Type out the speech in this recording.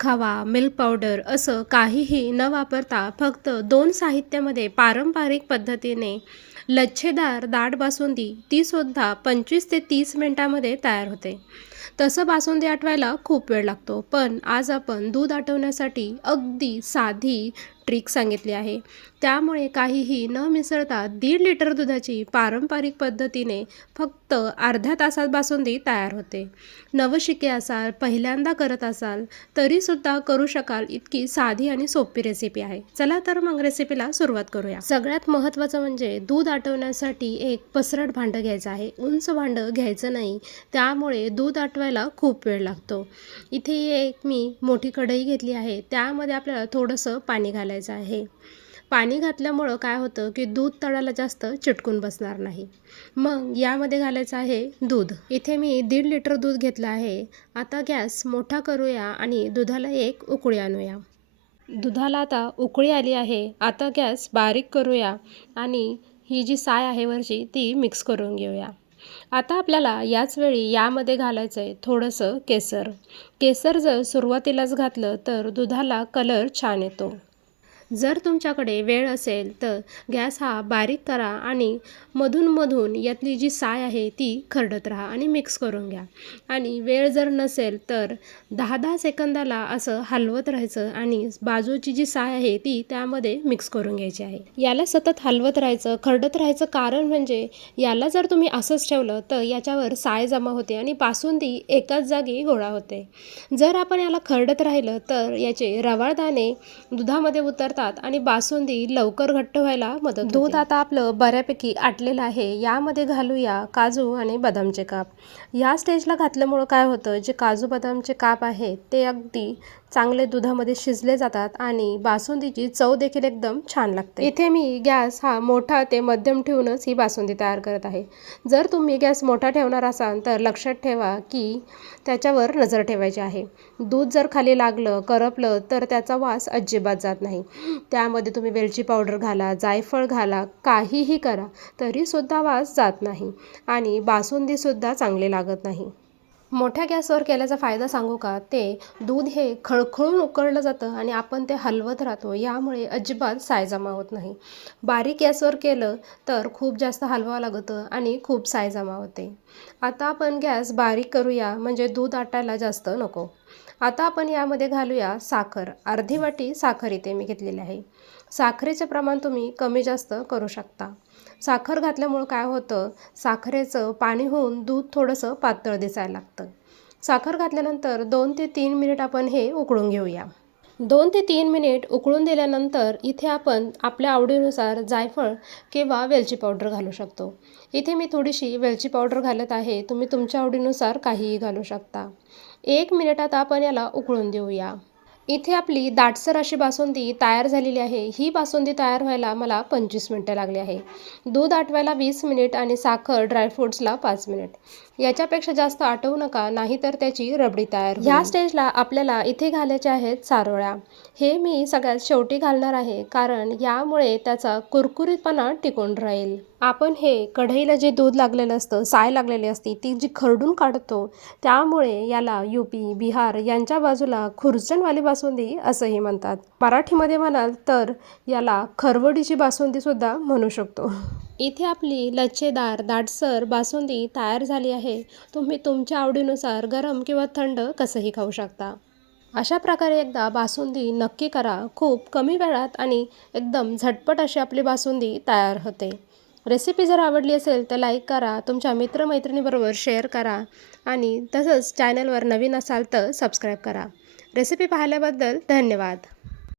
खवा milk powder असं काहीही न वापरता फक्त दोन साहित्यामध्ये पारंपरिक पद्धतीने लच्छेदार दाट बासुंदी तीसुद्धा पंचवीस ते तीस मिनटामध्ये तयार होते. तसं बासुंदी आठवायला खूप वेळ लागतो. पण आज आपण दूध आठवण्यासाठी अगदी साधी ट्रिक सांगितली आहे. त्यामुळे काहीही न मिसळता दीड लिटर दुधाची पारंपरिक पद्धतीने फक्त अर्ध्या तासात बासुंदी तयार होते. नवशिके असाल पहिल्यांदा करत असाल तरीसुद्धा करू शकाल इतकी साधी आणि सोपी रेसिपी आहे. चला तर मग रेसिपीला सुरुवात करूया. सगळ्यात महत्त्वाचं म्हणजे दूध आटवण्यासाठी एक पसरट भांडं घ्यायचं आहे. उंच भांडं घ्यायचं नाही. त्यामुळे दूध आटवायला खूप वेळ लागतो. इथे एक मी मोठी कढई घेतली आहे. त्यामध्ये आपल्याला थोडंसं पाणी घालायचं आहे. पाणी घातल्यामुळं काय होतं की दूध तळाला जास्त चिटकून बसणार नाही. मग यामध्ये घालायचं आहे दूध. इथे मी दीड लिटर दूध घेतलं आहे. आता गॅस मोठा करूया आणि दुधाला एक उकळी आणूया. दुधाला आता उकळी आली आहे. आता गॅस बारीक करूया आणि ही जी साय आहे वरची ती मिक्स करून घेऊया. आता आपल्याला याच वेळी यामध्ये घालायचं आहे थोडंसं केसर. केसर जर सुरुवातीलाच घातलं तर दुधाला कलर छान येतो. जर तुमच्याकडे वेळ असेल तर गॅस हा बारीक करा आणि मधूनमधून यातली जी साय आहे ती खरडत राहा आणि मिक्स करून घ्या. आणि वेळ जर नसेल तर दहा दहा सेकंदाला असं हलवत राहायचं आणि बाजूची जी साय आहे ती त्यामध्ये मिक्स करून घ्यायची आहे. याला सतत हलवत राहायचं खरडत राहायचं कारण म्हणजे याला जर तुम्ही असंच ठेवलं तर याच्यावर साय जमा होते आणि पासून ती एकाच जागी गोळा होते. जर आपण याला खरडत राहिलं तर याचे रवाळदाणे दुधामध्ये उतरतात आणि बासुंदी लवकर घट्ट व्हायला मदत दूध आता आपलं बऱ्यापैकी आटलेलं आहे. यामध्ये घालूया काजू आणि बदामचे काप. या स्टेजला घातल्यामुळं काय होतं? जे काजू बदामचे काप आहेत ते अगदी चांगले दुधामध्ये शिजले जातात आणि बासुंदीची चव देखील एकदम छान लागते. इथे मी गॅस हा मोठा ते मध्यम ठेवूनच ही बासुंदी तयार करत आहे. जर तुम्ही गॅस मोठा ठेवणार असाल तर लक्षात ठेवा की त्याच्यावर नजर ठेवायची आहे. दूध जर खाली लागलं करपलं तर त्याचा वास अजिबात जात नाही. त्यामध्ये तुम्ही वेलची पावडर घाला जायफळ घाला काहीही करा तरीसुद्धा वास जात नाही आणि बासुंदीसुद्धा चांगली लागत नाही. मोठ्या गॅसवर केल्याचा फायदा सांगू का? ते दूध हे खळखळून उकळलं जातं आणि आपण ते हलवत राहतो. यामुळे अजिबात साय जमा होत नाही. बारीक गॅसवर केलं तर खूप जास्त हलवावं लागतं आणि खूप साय जमा होते. आता आपण गॅस बारीक करूया म्हणजे दूध आटायला जास्त नको. आता आपण यामध्ये घालूया साखर. अर्धी वाटी साखर इथे मी घेतलेली आहे. साखरेचे प्रमाण तुम्ही कमी जास्त करू शकता. साखर घातल्यामुळं काय होतं? साखरेचं पाणी होऊन दूध थोडंसं पातळ दिसायला लागतं. साखर घातल्यानंतर दोन ते तीन मिनिट आपण हे उकळून घेऊया. दोन ते तीन मिनिट उकळून दिल्यानंतर इथे आपण आपल्या आवडीनुसार जायफळ किंवा वेलची पावडर घालू शकतो. इथे मी थोडीशी वेलची पावडर घालत आहे. तुम्ही तुमच्या आवडीनुसार काहीही घालू शकता. एक मिनिटात आपण याला उकळून देऊया. इथे आपली दाटसर अशी बासुंदी तयार झालेली आहे. ही बासुंदी तयार व्हायला मला पंचवीस मिनटं लागली आहे. दूध आटवायला वीस मिनिट आणि साखर ड्रायफ्रूट्सला पाच मिनिट. याच्यापेक्षा जास्त आटवू नका नाहीतर त्याची रबडी तयार ह्या स्टेजला आपल्याला इथे घालायचे आहेत चारोळ्या हे मी सगळ्यात शेवटी घालणार आहे कारण यामुळे त्याचा कुरकुरीतपणा टिकून राहील. आपण हे कढईला जे दूध लागलेलं असतं साय लागलेली असती ती जी खरडून काढतो त्यामुळे याला यू पी बिहार यांच्या बाजूला खुर्चणवाली बासुंदी असंही म्हणतात. मराठीमध्ये म्हणाल तर याला खरवडीची बासुंदीसुद्धा म्हणू शकतो. इथे आपली लच्छेदार दाटसर बासुंदी तयार झाली आहे. तुम्ही तुमच्या आवडीनुसार गरम किंवा थंड कसंही खाऊ शकता. अशा प्रकारे एकदा बासुंदी नक्की करा. खूप कमी वेळात आणि एकदम झटपट अशी आपली बासुंदी तयार होते. रेसिपी जर आवडली असेल तर लाईक करा तुमच्या मित्रमैत्रिणीबरोबर शेअर करा आणि तसंच चॅनलवर नवीन असाल तर सबस्क्राईब करा. रेसिपी पाहिल्याबद्दल धन्यवाद.